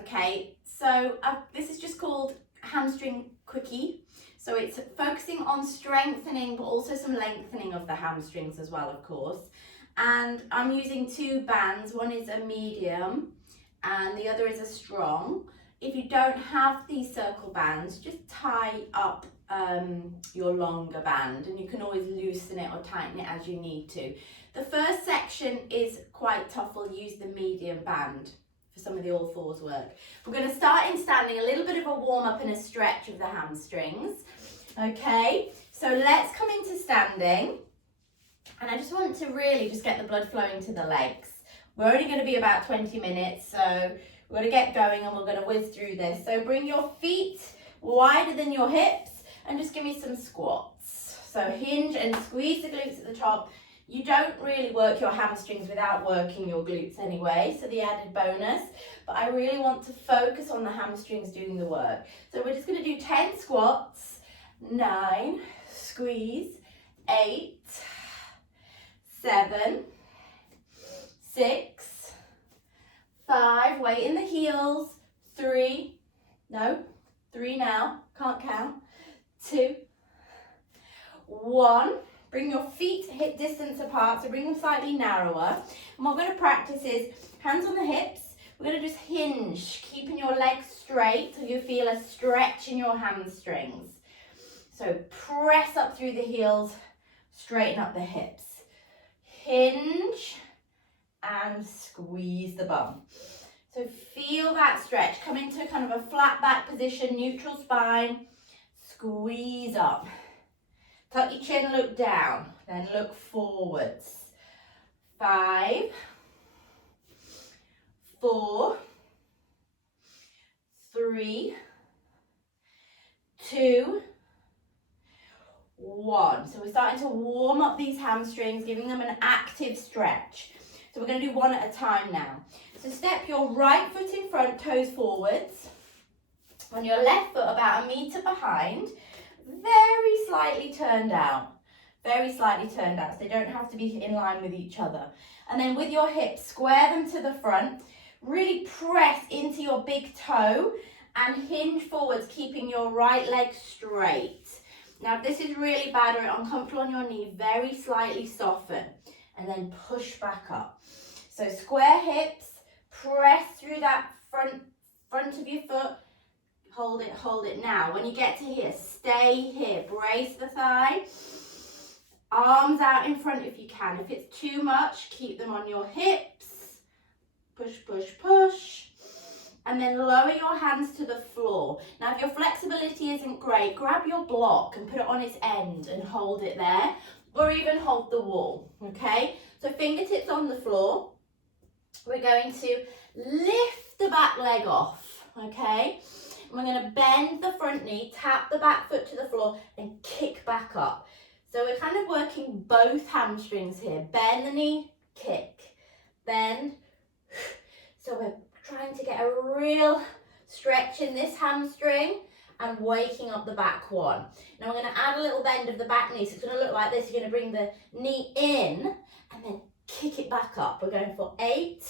Okay, so this is just called Hamstring Quickie. So it's focusing on strengthening, but also some lengthening of the hamstrings as well, of course. And I'm using two bands. One is a medium and the other is a strong. If you don't have these circle bands, just tie up your longer band, and you can always loosen it or tighten it as you need to. The first section is quite tough. We'll use the medium band for some of the all fours work. We're going to start in standing, a little bit of a warm up and a stretch of the hamstrings. Okay, so let's come into standing, and I just want to really just get the blood flowing to the legs. We're only going to be about 20 minutes, so we're going to get going and we're going to whiz through this. So bring your feet wider than your hips and just give me some squats. So hinge and squeeze the glutes at the top. You don't really work your hamstrings without working your glutes anyway, so the added bonus. But I really want to focus on the hamstrings doing the work. So we're just going to do 10 squats, 9, squeeze, 8, 7, 6, 5, weight in the heels, 3 now, can't count, 2, 1. Bring your feet hip distance apart, so bring them slightly narrower. And what we're going to practice is hands on the hips. We're going to just hinge, keeping your legs straight so you feel a stretch in your hamstrings. So press up through the heels, straighten up the hips. Hinge and squeeze the bum. So feel that stretch. Come into kind of a flat back position, neutral spine. Squeeze up. Tuck your chin, look down, then look forwards. 5, 4, 3, 2, 1. So we're starting to warm up these hamstrings, giving them an active stretch. So we're going to do one at a time now. So step your right foot in front, toes forwards. On your left foot about 1 meter behind. Very slightly turned out. Very slightly turned out, so they don't have to be in line with each other. And then with your hips, square them to the front. Really press into your big toe and hinge forwards, keeping your right leg straight. Now, if this is really bad or uncomfortable on your knee, very slightly soften and then push back up. So square hips, press through that front of your foot. Hold it now. When you get to here, stay here. Brace the thigh. Arms out in front if you can. If it's too much, keep them on your hips. Push, push, push. And then lower your hands to the floor. Now, if your flexibility isn't great, grab your block and put it on its end and hold it there. Or even hold the wall, okay? So fingertips on the floor. We're going to lift the back leg off, okay? We're going to bend the front knee, tap the back foot to the floor and kick back up. So we're kind of working both hamstrings here. Bend the knee, kick, bend. So we're trying to get a real stretch in this hamstring and waking up the back one. Now we're going to add a little bend of the back knee. So it's going to look like this. You're going to bring the knee in and then kick it back up. We're going for 8,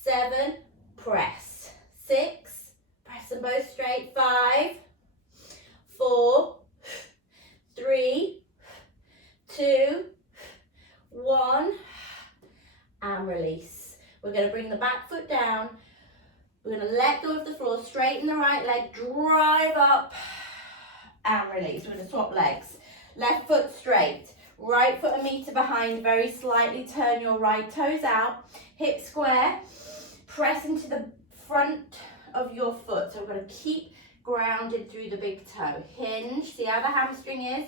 7, press, 6, press them both straight. 5, 4, 3, 2, 1, and release. We're going to bring the back foot down. We're going to let go of the floor, straighten the right leg, drive up, and release. We're going to swap legs. Left foot straight, right foot 1 meter behind, very slightly turn your right toes out, hip square, press into the front of your foot. So we're going to keep grounded through the big toe. Hinge, see how the hamstring is?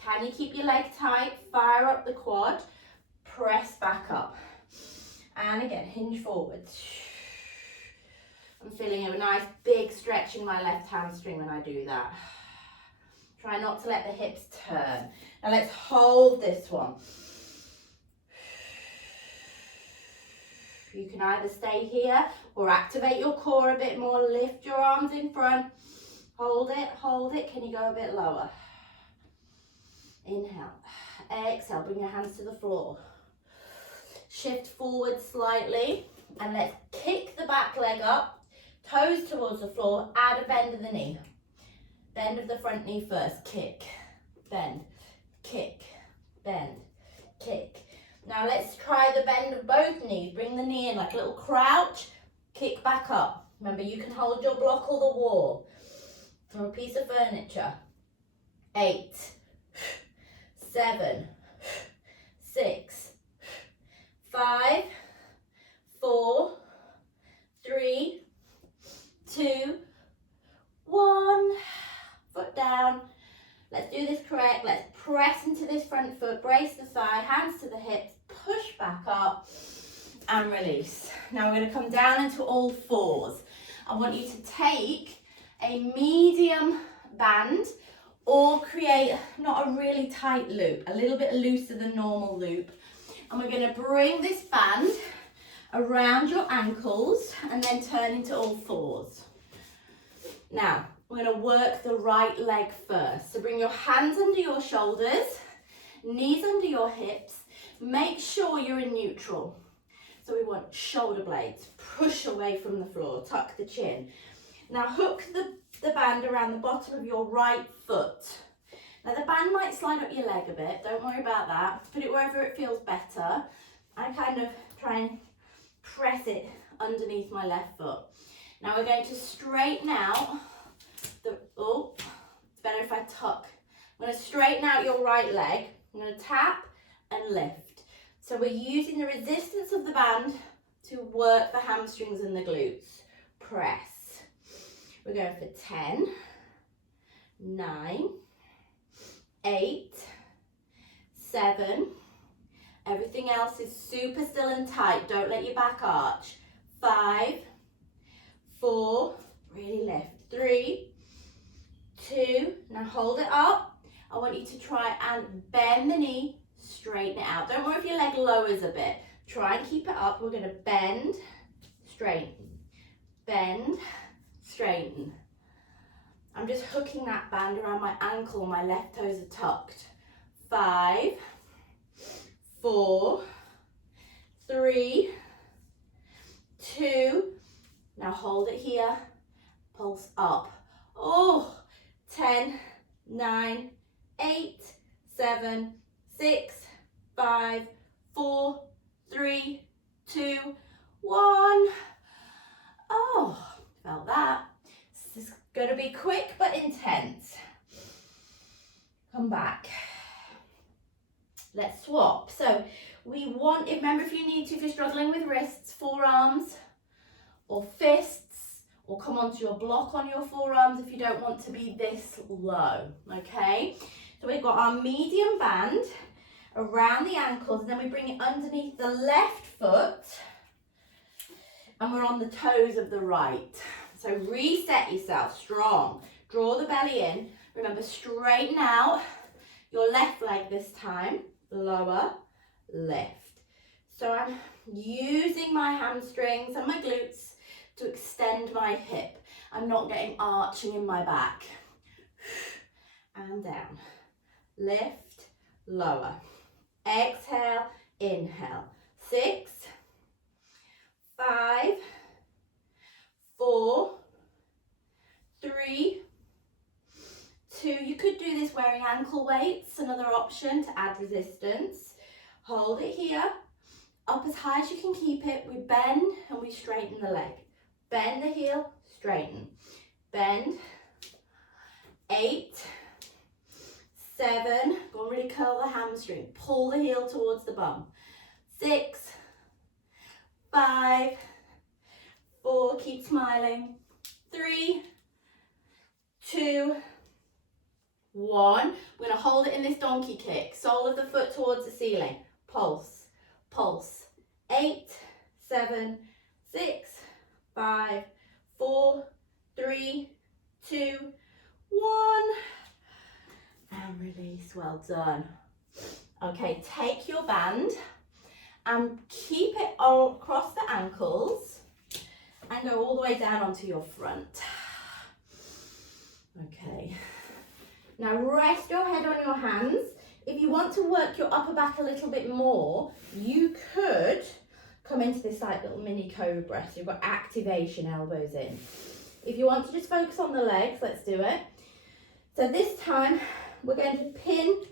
Can you keep your leg tight? Fire up the quad, press back up. And again, hinge forwards. I'm feeling a nice big stretch in my left hamstring when I do that. Try not to let the hips turn. Now let's hold this one. You can either stay here or activate your core a bit more. Lift your arms in front. Hold it, hold it. Can you go a bit lower? Inhale. Exhale, bring your hands to the floor. Shift forward slightly. And let's kick the back leg up, toes towards the floor, add a bend of the knee. Bend of the front knee first, kick, bend, kick, bend, kick. Now let's try the bend of both knees. Bring the knee in like a little crouch, kick back up. Remember, you can hold your block or the wall or a piece of furniture. 8, 7, 6, 5, 4, 3, 2, 1. Foot down. Let's do this correct. Let's press into this front foot, brace the thigh, hands to the hips, push back up and release. Now we're going to come down into all fours. I want you to take a medium band or create not a really tight loop, a little bit looser than normal loop. And we're going to bring this band around your ankles and then turn into all fours. Now, we're going to work the right leg first. So bring your hands under your shoulders, knees under your hips. Make sure you're in neutral. So we want shoulder blades, push away from the floor, tuck the chin. Now hook the band around the bottom of your right foot. Now the band might slide up your leg a bit, don't worry about that. Put it wherever it feels better. I kind of try and press it underneath my left foot. Now we're going to straighten out it's better if I tuck. I'm going to straighten out your right leg. I'm going to tap and lift. So we're using the resistance of the band to work the hamstrings and the glutes. Press. We're going for 10, 9, 8, 7. Everything else is super still and tight. Don't let your back arch. 5, 4, really lift. 3, 2, now hold it up. I want you to try and bend the knee, straighten it out. Don't worry if your leg lowers a bit. Try and keep it up. We're going to bend, straighten, bend, straighten. I'm just hooking that band around my ankle. My left toes are tucked. 5, 4, 3, 2. Now hold it here. Pulse up. 10, 9, 8, 7, 6, 5, 4, 3, 2, 1. Felt that. This is going to be quick but intense. Come back. Let's swap. So we want, remember if you need to, if you're struggling with wrists, forearms or fists, or come onto your block on your forearms if you don't want to be this low, okay? So we've got our medium band around the ankles, and then we bring it underneath the left foot, and we're on the toes of the right. So reset yourself, strong. Draw the belly in. Remember, straighten out your left leg this time. Lower, lift. So I'm using my hamstrings and my glutes to extend my hip. I'm not getting arching in my back. And down. Lift, lower. Exhale, inhale. 6, 5, 4, 3, 2. You could do this wearing ankle weights, another option to add resistance. Hold it here. Up as high as you can keep it. We bend and we straighten the leg. Bend the heel, straighten. Bend. 8, 7. Go and really curl the hamstring. Pull the heel towards the bum. 6, 5, 4. Keep smiling. 3, 2, 1. We're going to hold it in this donkey kick. Sole of the foot towards the ceiling. Pulse, pulse. 8, 7, 6, 5, 4, 3, 2, 1. And release. Well done. Okay, take your band and keep it all across the ankles and go all the way down onto your front. Okay. Now rest your head on your hands. If you want to work your upper back a little bit more, you could come into this like little mini cobra. So you've got activation, elbows in. If you want to just focus on the legs, let's do it. So this time we're going to pin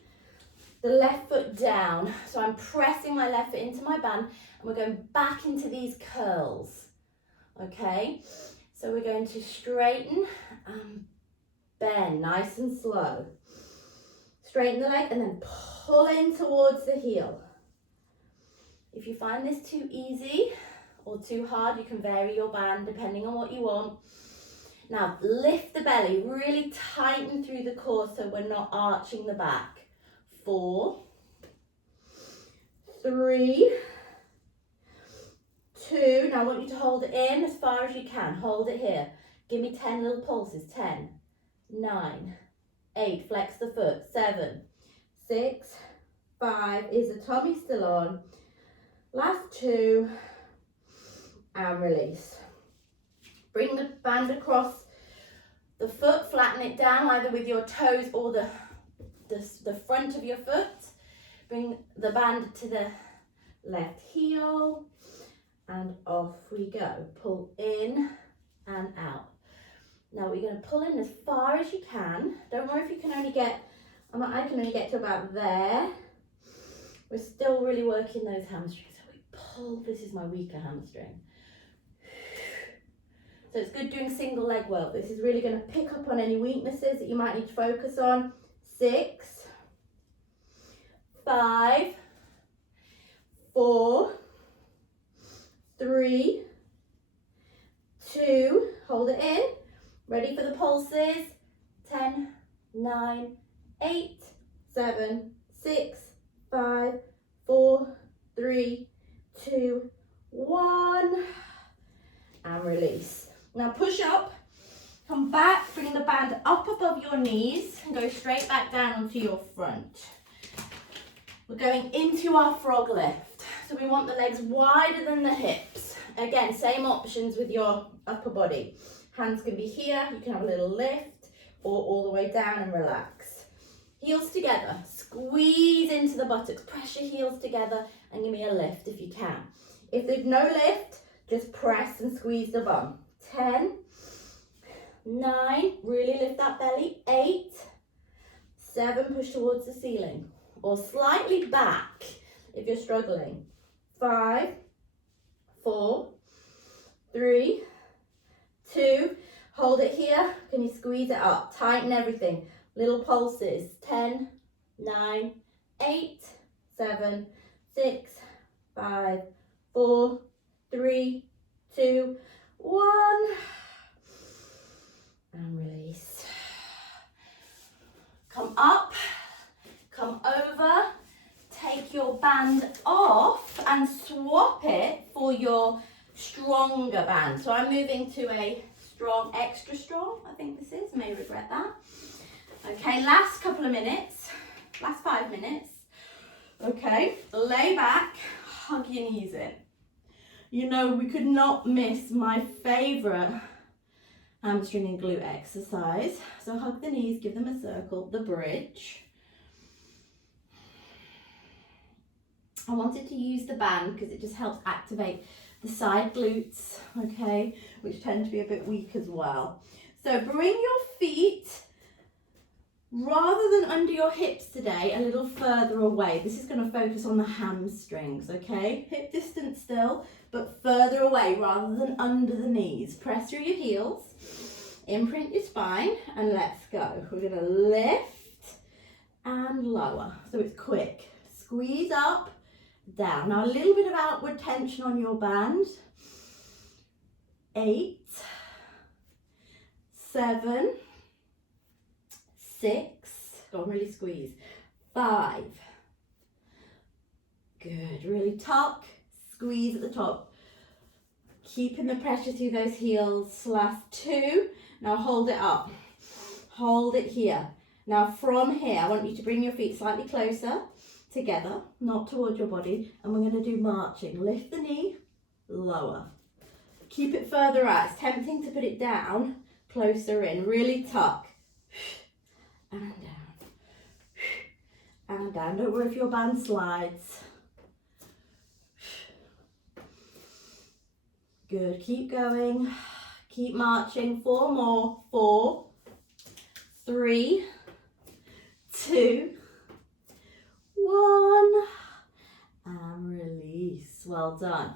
the left foot down. So I'm pressing my left foot into my band and we're going back into these curls. Okay, so we're going to straighten and bend, nice and slow. Straighten the leg and then pull in towards the heel. If you find this too easy or too hard, you can vary your band depending on what you want. Now lift the belly, really tighten through the core so we're not arching the back. 4, 3, 2. Now I want you to hold it in as far as you can. Hold it here. Give me 10 little pulses. 10, 9, 8. Flex the foot. 7, 6, 5. Is the tummy still on? Last 2. And release. Bring the band across the foot. Flatten it down either with your toes or the front of your foot. Bring the band to the left heel. And off we go. Pull in and out. Now we're going to pull in as far as you can. Don't worry if you can only get, I can only get to about there. We're still really working those hamstrings. So we pull, this is my weaker hamstring. So it's good doing single leg work. This is really going to pick up on any weaknesses that you might need to focus on. 6, 5, 4, 3, 2, hold it in. Ready for the pulses. 10, 9, 8, 7, 6, 5, 4, 3, 2, 1. And release. Now push up, come back, bring the band up above your knees and go straight back down onto your front. We're going into our frog lift. So we want the legs wider than the hips. Again, same options with your upper body. Hands can be here, you can have a little lift or all the way down and relax. Heels together, squeeze into the buttocks, press your heels together and give me a lift if you can. If there's no lift, just press and squeeze the bum. 10, 9, really lift that belly. 8, 7, push towards the ceiling or slightly back if you're struggling. 5, 4, 3, 2, hold it here. Can you squeeze it up? Tighten everything. Little pulses. 10, 9, 8, 7, 6, 5, 4, 3, 2, 1. And release. Come up, come over, take your band off and swap it for your stronger band. So I'm moving to a strong, extra strong, I think this is, may regret that. Okay, last couple of minutes, last 5 minutes. Okay, lay back, hug your knees in. You know, we could not miss my favourite hamstring and glute exercise. So hug the knees, give them a circle, the bridge. I wanted to use the band because it just helps activate the side glutes, okay, which tend to be a bit weak as well. So bring your feet, rather than under your hips today, a little further away. This is going to focus on the hamstrings, okay? Hip distance still, but further away rather than under the knees. Press through your heels, imprint your spine, and let's go. We're going to lift and lower. So it's quick. Squeeze up, down. Now a little bit of outward tension on your band. 8, 7, 6, go on, really squeeze. 5, good, really tuck, squeeze at the top. Keeping the pressure through those heels. Last 2, now hold it up. Hold it here. Now from here, I want you to bring your feet slightly closer together, not towards your body, and we're going to do marching. Lift the knee, lower. Keep it further out. It's tempting to put it down, closer in. Really tuck. And down. And down. Don't worry if your band slides. Good, keep going. Keep marching. 4 more. 4, 3, 2, 1. And release. Well done.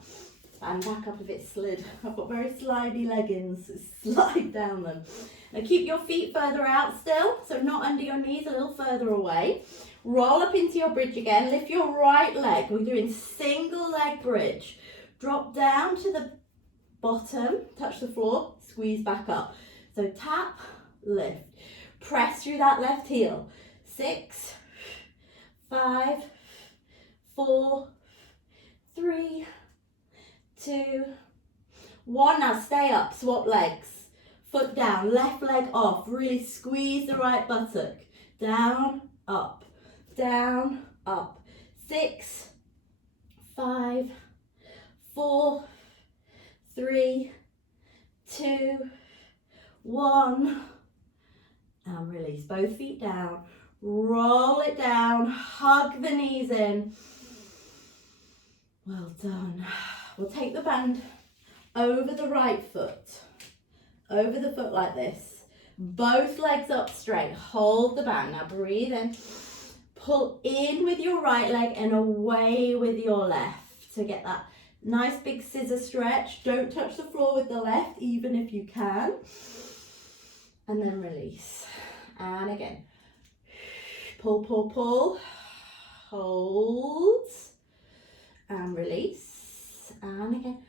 And back up if it slid. I've got very slidey leggings, so slide down them. Now keep your feet further out still, so not under your knees, a little further away. Roll up into your bridge again. Lift your right leg. We're doing single leg bridge. Drop down to the bottom, touch the floor, squeeze back up. So tap, lift. Press through that left heel. 6, 5, 4, 3, 2, 1. Now stay up, swap legs. Foot down, left leg off. Really squeeze the right buttock. Down, up, down, up. 6, 5, 4, 3, 2, 1. And release. Both feet down. Roll it down. Hug the knees in. Well done. We'll take the band over the right foot. Over the foot like this. Both legs up straight. Hold the band. Now breathe in. Pull in with your right leg and away with your left to get that nice big scissor stretch. Don't touch the floor with the left, even if you can. And then release. And again. Pull, pull, pull. Hold. And release. And again.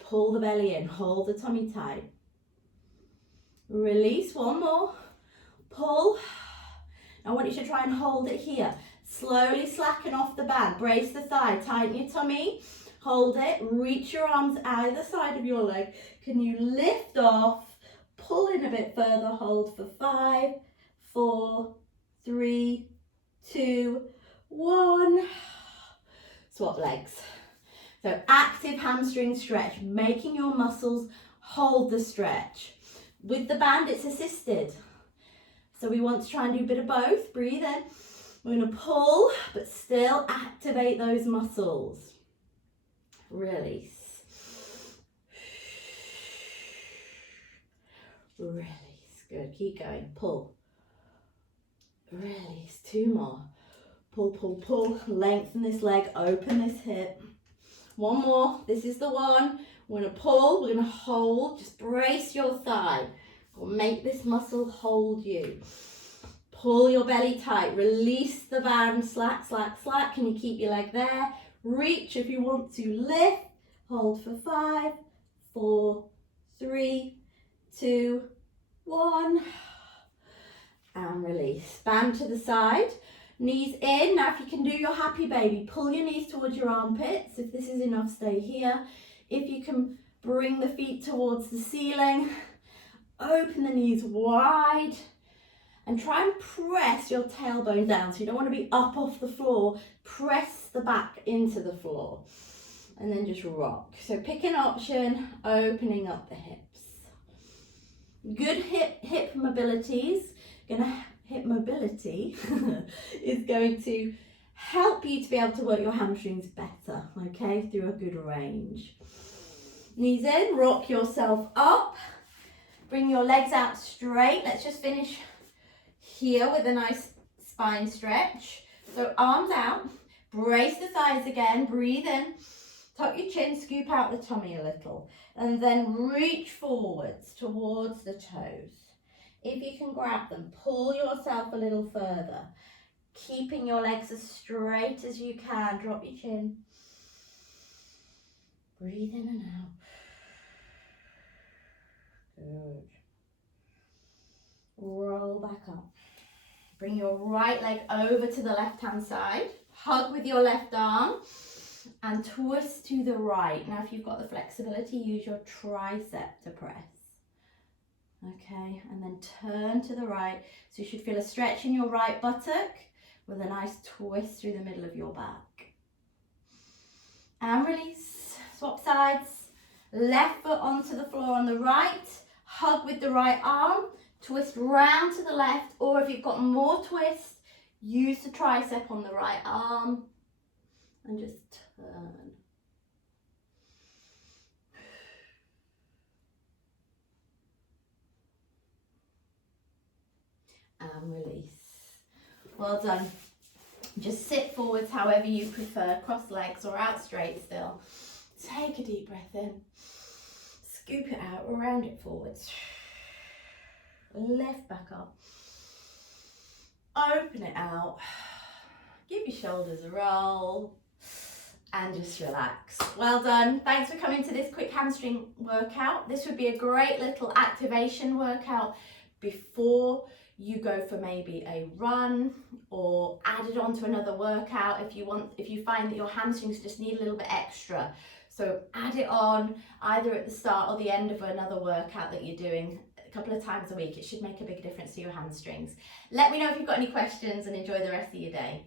Pull the belly in. Hold the tummy tight. Release. One more. Pull. I want you to try and hold it here. Slowly slacken off the band. Brace the thigh. Tighten your tummy. Hold it. Reach your arms either side of your leg. Can you lift off? Pull in a bit further. Hold for 5, 4, 3, 2, 1. Swap legs. So active hamstring stretch, making your muscles hold the stretch. With the band, it's assisted. So we want to try and do a bit of both. Breathe in. We're going to pull, but still activate those muscles. Release. Release. Good. Keep going. Pull. Release. 2 more. Pull, pull, pull. Lengthen this leg. Open this hip. 1 more. This is the one. We're going to pull. We're going to hold. Just brace your thigh. Or make this muscle hold you. Pull your belly tight. Release the band. Slack, slack, slack. Can you keep your leg there? Reach if you want to. Lift. Hold for 5, 4, 3, 2, 1. And release. Band to the side. Knees in. Now if you can do your happy baby, pull your knees towards your armpits. If this is enough, stay here. If you can bring the feet towards the ceiling, open the knees wide and try and press your tailbone down. So you don't want to be up off the floor. Press the back into the floor and then just rock. So pick an option, opening up the hips. Good hip mobilities. Hip mobility is going to help you to be able to work your hamstrings better, okay, through a good range. Knees in, rock yourself up. Bring your legs out straight. Let's just finish here with a nice spine stretch. So arms out, brace the thighs again, breathe in, tuck your chin, scoop out the tummy a little, and then reach forwards towards the toes. If you can grab them, pull yourself a little further, keeping your legs as straight as you can. Drop your chin. Breathe in and out. Good. Roll back up. Bring your right leg over to the left-hand side. Hug with your left arm and twist to the right. Now, if you've got the flexibility, use your tricep to press. Okay, and then turn to the right. So you should feel a stretch in your right buttock with a nice twist through the middle of your back. And release. Swap sides. Left foot onto the floor on the right. Hug with the right arm. Twist round to the left, or if you've got more twist, use the tricep on the right arm and just turn. and release. Well done. Just sit forwards however you prefer, cross legs or out straight still. Take a deep breath in, scoop it out, round it forwards. Lift back up, open it out, give your shoulders a roll and just relax. Well done. Thanks for coming to this quick hamstring workout. This would be a great little activation workout before you go for maybe a run, or add it on to another workout if you find that your hamstrings just need a little bit extra. So add it on either at the start or the end of another workout that you're doing a couple of times a week. It should make a big difference to your hamstrings. Let me know if you've got any questions and enjoy the rest of your day.